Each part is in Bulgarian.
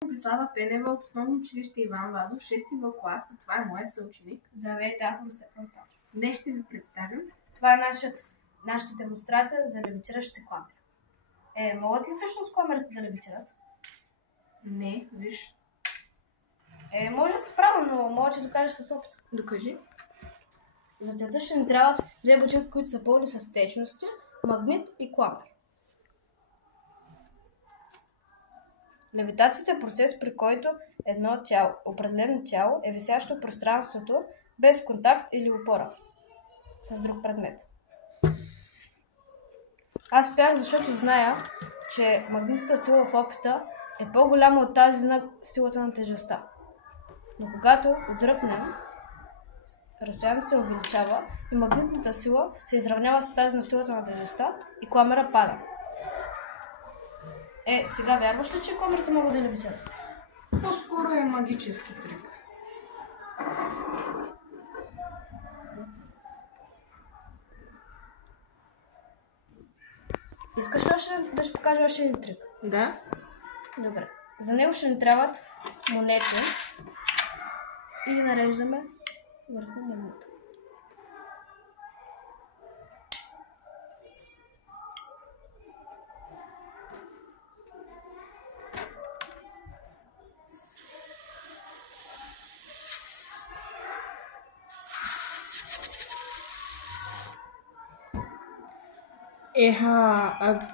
Преслава Пенева от основно училище Иван Вазов, 6-ти В клас, а това е моят съученик. Здравейте, аз съм Стефан Ставчев. Днес ще ви представим. Това е нашата демонстрация за левитиращите камери. Могат ли всъщност камерите да левитират? Не, виж. Може да се прави, но мога да докажа с опит. Докажи. За целта ще ни трябват две бутилки, които са пълни с течности, магнит и кламер. Левитацията е процес, при който определено тяло е висящо в пространството без контакт или опора с друг предмет. Аз спях, защото зная, че магнитната сила в опита е по-голяма от тази на силата на тежестта. Но когато отдръпнем, разстоянието се увеличава и магнитната сила се изравнява с тази на силата на тежестта и кламера пада. Сега вярваш ли, че камерите могат да левитират? По-скоро е магически трик. Искаш ли да ще покажа още един трик? Да. Добре. За него ще ни трябват монети и ги нареждаме върху магнита.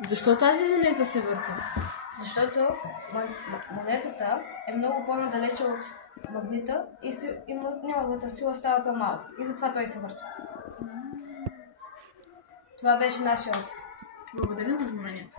Защо тази монета се върти? Защото монетата е много по-надалече от магнита и неговата сила става по-малка. И затова той се върти. Това беше нашия опит. Благодаря за вниманието.